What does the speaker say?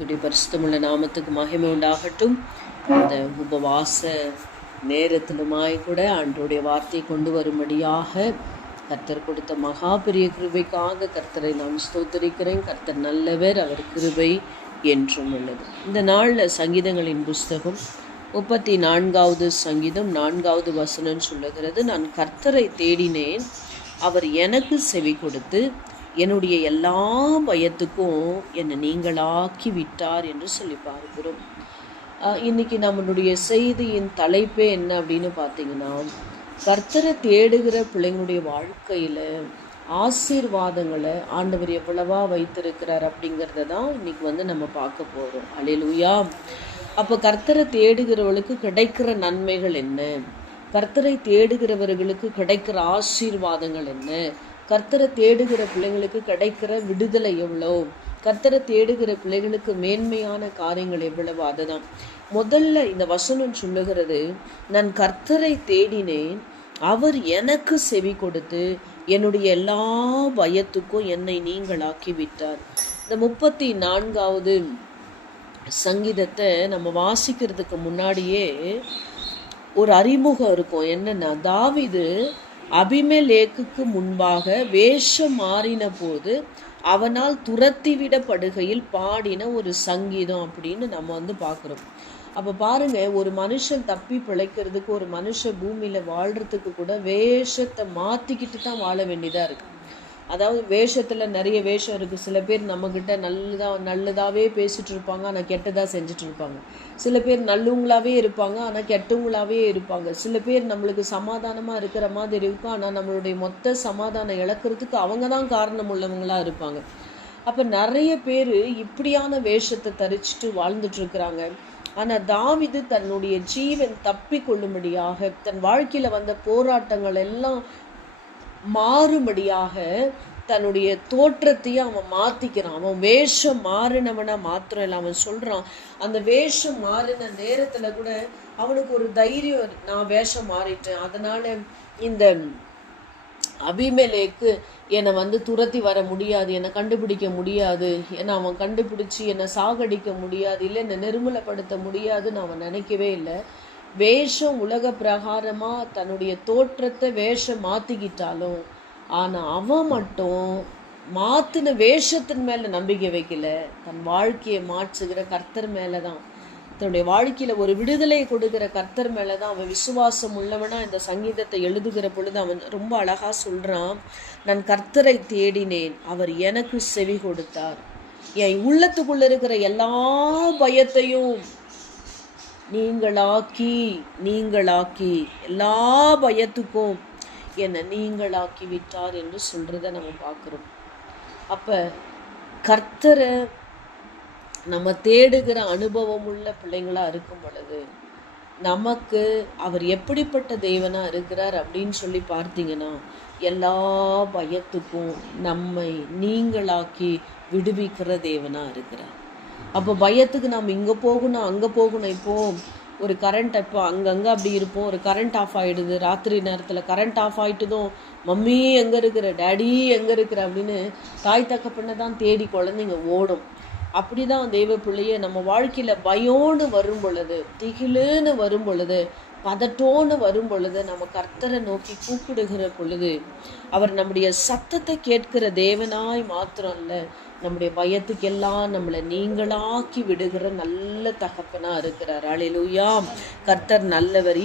துடைய பரிசுத்தமுள்ள நாமத்துக்கு மகிமை உண்டாகட்டும். இந்த உபவாச நேரத்திலுமாய் கூட ஆண்டவருடைய வார்த்தையை கொண்டு வரும்படியாக கர்த்தர் கொடுத்த மகா பெரிய கிருபைக்காக கர்த்தரை நான் ஸ்தோத்தரிக்கிறேன். கர்த்தர் நல்லவர், அவர் கிருபை என்றும் உள்ளது. இந்த நாளில் சங்கீதங்களின் புஸ்தகம் 34வது சங்கீதம் 4வது வசனம் சொல்லுகிறது, நான் கர்த்தரை தேடினேன், அவர் எனக்கு செவி கொடுத்து என்னுடைய எல்லா பயத்துக்கும் என்னை நீங்களாக்கி விட்டார் என்று சொல்லி பார்க்கிறோம். இன்னைக்கு நம்மளுடைய செய்தியின் தலைப்பே என்ன அப்படின்னு பார்த்தீங்கன்னா, கர்த்தரை தேடுகிற பிள்ளைங்களுடைய வாழ்க்கையில் ஆசீர்வாதங்களை ஆண்டவர் எவ்வளவா வைத்திருக்கிறார் அப்படிங்கிறத தான் இன்னைக்கு நம்ம பார்க்க போகிறோம். அல்லேலூயா. அப்போ கர்த்தரை தேடுகிறவர்களுக்கு கிடைக்கிற நன்மைகள் என்ன, கர்த்தரை தேடுகிறவர்களுக்கு கிடைக்கிற ஆசீர்வாதங்கள் என்ன, கர்த்தரை தேடுகிற பிள்ளைங்களுக்கு கிடைக்கிற விடுதலை எவ்வளோ, கர்த்தரை தேடுகிற பிள்ளைகளுக்கு மேன்மையான காரியங்கள் எவ்வளவு, அதுதான் முதல்ல இந்த வசனம் சொல்லுகிறது. நான் கர்த்தரை தேடினேன், அவர் எனக்கு செவி கொடுத்து என்னுடைய எல்லா பயத்துக்கும் என்னை நீங்களாக்கி விட்டார். இந்த 34வது சங்கீதத்தை நம்ம வாசிக்கிறதுக்கு முன்னாடியே ஒரு அறிமுகம் இருக்கும். என்னன்னா, தாவீது அபிமெலேக்குக்கு முன்பாக வேஷம் மாறின போது அவனால் துரத்திவிடப்படுகையில் பாடின ஒரு சங்கீதம் அப்படின்னு நம்ம பார்க்குறோம். அப்போ பாருங்க, ஒரு மனுஷன் தப்பி பிழைக்கிறதுக்கு, ஒரு மனுஷன் பூமியில் வாழ்கிறதுக்கு கூட வேஷத்தை மாற்றிக்கிட்டு தான் வாழ வேண்டியதாக இருக்குது. அதாவது வேஷத்தில் நிறைய வேஷம் இருக்குது. சில பேர் நம்மக்கிட்ட நல்லதாகவே பேசிகிட்டு இருப்பாங்க, ஆனால் கெட்டதாக செஞ்சுட்டு இருப்பாங்க. சில பேர் நல்லவங்களாகவே இருப்பாங்க, ஆனால் கெட்டவங்களாகவே இருப்பாங்க. சில பேர் நம்மளுக்கு சமாதானமாக இருக்கிற மாதிரி இருக்கும், ஆனால் நம்மளுடைய மொத்த சமாதானம் இழக்கிறதுக்கு அவங்க தான் காரணம் உள்ளவங்களாக இருப்பாங்க. அப்போ நிறைய பேர் இப்படியான வேஷத்தை தரிச்சிட்டு வாழ்ந்துட்டு இருக்கிறாங்க. ஆனால் தாவீது தன்னுடைய ஜீவன் தப்பி கொள்ளும்படியாக, தன் வாழ்க்கையில் வந்த போராட்டங்கள் எல்லாம் மாறும்படியாக தன்னுடைய தோற்றத்தையும் அவன் மாற்றிக்கிறான். அவன் வேஷம் மாறினவனா மாத்திரம் இல்லை, அவன் சொல்கிறான், அந்த வேஷம் மாறின நேரத்தில் கூட அவனுக்கு ஒரு தைரியம், நான் வேஷம் மாறிட்டேன், அதனால் இந்த அபிமெலேக்கு என்னை துரத்தி வர முடியாது, என்னை கண்டுபிடிக்க முடியாது, ஏன்னா அவன் கண்டுபிடிச்சி என்னை சாகடிக்க முடியாது, இல்லை என்னை நிர்மூலப்படுத்த முடியாதுன்னு அவன் நினைக்கவே இல்லை. வேஷம் உலக பிரகாரமாக தன்னுடைய தோற்றத்தை வேஷம் மாற்றிக்கிட்டாலும், ஆனால் அவன் மட்டும் மாற்றின வேஷத்தின் மேலே நம்பிக்கை வைக்கல, தன் வாழ்க்கையை மாற்றுகிற கர்த்தர் மேலே தான், தன்னுடைய வாழ்க்கையில் ஒரு விடுதலை கொடுக்கிற கர்த்தர் மேலே தான் அவன் விசுவாசம் உள்ளவனா இந்த சங்கீதத்தை எழுதுகிற பொழுது அவன் ரொம்ப அழகாக சொல்கிறான், நான் கர்த்தரை தேடினேன், அவர் எனக்கு செவி கொடுத்தார், என் உள்ளத்துக்குள்ளே இருக்கிற எல்லா பயத்தையும் நீங்களாக்கி எல்லா பயத்துக்கும் என்னை நீங்களாக்கி விட்டார் என்று சொல்கிறத நம்ம பார்க்குறோம். அப்போ கர்த்தரை நம்ம தேடுகிற அனுபவம் உள்ள பிள்ளைங்களாக இருக்கும் பொழுது நமக்கு அவர் எப்படிப்பட்ட தேவனாக இருக்கிறார் அப்படின்னு சொல்லி பார்த்தீங்கன்னா, எல்லா பயத்துக்கும் நம்மை நீங்களாக்கி விடுவிக்கிற தேவனாக இருக்கிறார். அப்போ பயத்துக்கு நம்ம இங்கே போகணும் அங்கே போகணும். இப்போது ஒரு கரண்ட், இப்போ அங்கங்கே அப்படி இருப்போம், ஒரு கரண்ட் ஆஃப் ஆகிடுது, ராத்திரி நேரத்தில் கரண்ட் ஆஃப் ஆகிட்டுதும் மம்மி எங்கே இருக்கிற, டேடி எங்கே இருக்கிற அப்படின்னு தாய் தகப்பனை தான் தேடி குழந்தைங்க ஓடும். அப்படி தான் தெய்வ பிள்ளையே நம்ம வாழ்க்கையில் பயோன்னு வரும் பொழுது, திகிலுன்னு வரும் பொழுது, பதட்டோன்னு வரும் பொழுது, நம்ம கர்த்தரை நோக்கி கூப்பிடுகிற பொழுது அவர் நம்முடைய சத்தத்தை கேட்கிற தேவனாய் மாத்திரம் இல்லை, நம்முடைய பயத்துக்கெல்லாம் நம்மளை நீங்களாக்கி விடுகிற நல்ல தகப்பனாக இருக்கிறார். அல்லேலூயா. கர்த்தர் நல்லவர்.